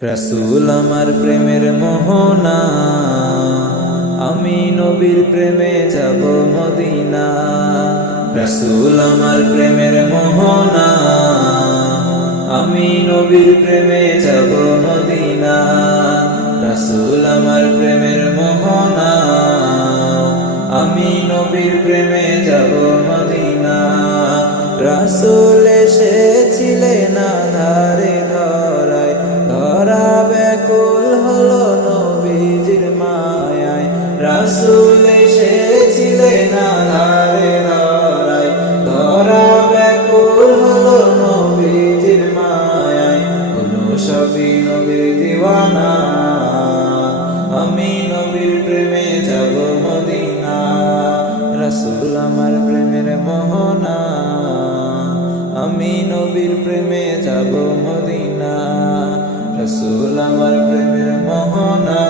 রাসূল আমার প্রেমের মোহনা, আমি নবীর প্রেমে যাব মদিনা। রাসূল আমার প্রেমের মোহনা, আমি নবীর প্রেমে যাব মদিনা। রাসূল আমার প্রেমের মোহনা, আমি নবীর প্রেমে যাব মদিনা। রাসূল এসেছিলেন আঁধারে ধরায়, ধরা ব্যাকুল হলো নবীজির মায়ায়। রাসূল এসেছিলেন আঁধারে ধরায়, ধরা ব্যাকুল হলো নবীজির মায়ায়। হলো সবই নবীর দিওয়ানা, আমি নবীর প্রেমে যাব মদিনা। রাসূল আমার প্রেমের মোহনা, আমি নবীর প্রেমে যাব মদিনা। রাসূল আমার প্রেমের মোহনা,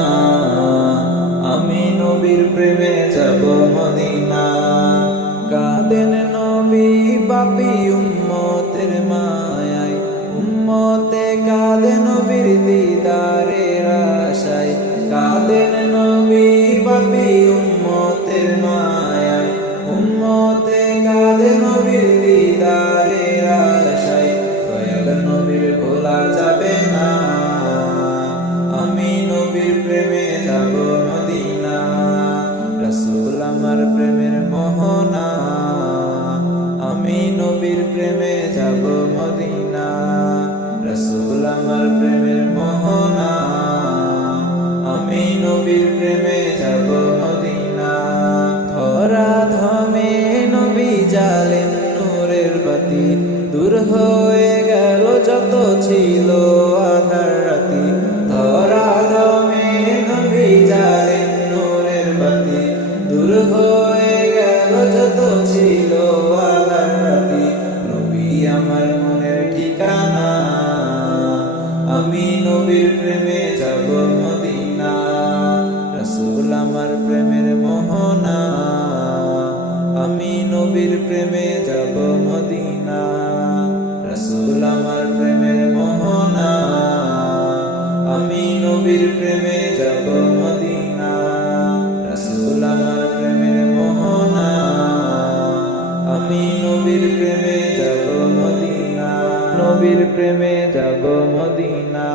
আমি নবীর প্রেমে যাব মদিনা। কাঁদেন নবী পাপী উম্মতের মায়ায়, উম্মতে কাঁদে নবীর দিদারের আশায়। কাঁদেন নবী পাপী উম্মতের মায়ায়, উম্মতে কাঁদে নবীর দিদারের আশায়। দয়াল নবীর ভোলা যাবে না, আমি নবীর প্রেমে যাব মদিনা। রাসূল আমার প্রেমের মোহনা, আমি নবীর প্রেমে যাব মদিনা। রাসূল আমার প্রেমের মোহনা, আমি নবীর প্রেমে যাব মদিনা। ধরা ধামে নবী জ্বালেন নূরের বাতি, দূর হয়ে গেল যত ছিল আঁধার রাতি। ধরা ধামে নবী জ্বালেন নূরের বাতি, দূর হয়ে গেল যত ছিল আঁধার রাতি। নবী আমার মনের ঠিকানা, আমি নবীর প্রেমে যাব মদিনা। রাসূল আমার প্রেমের মোহনা, আমি নবীর প্রেমে যাব মদিনা। রাসূল আমার প্রেমের মোহনা, আমি নবীর প্রেমে যাব মদিনা। রাসূল আমার প্রেমের মোহনা, আমি নবীর প্রেমে যাব মদিনা। নবীর প্রেমে যাব মদিনা।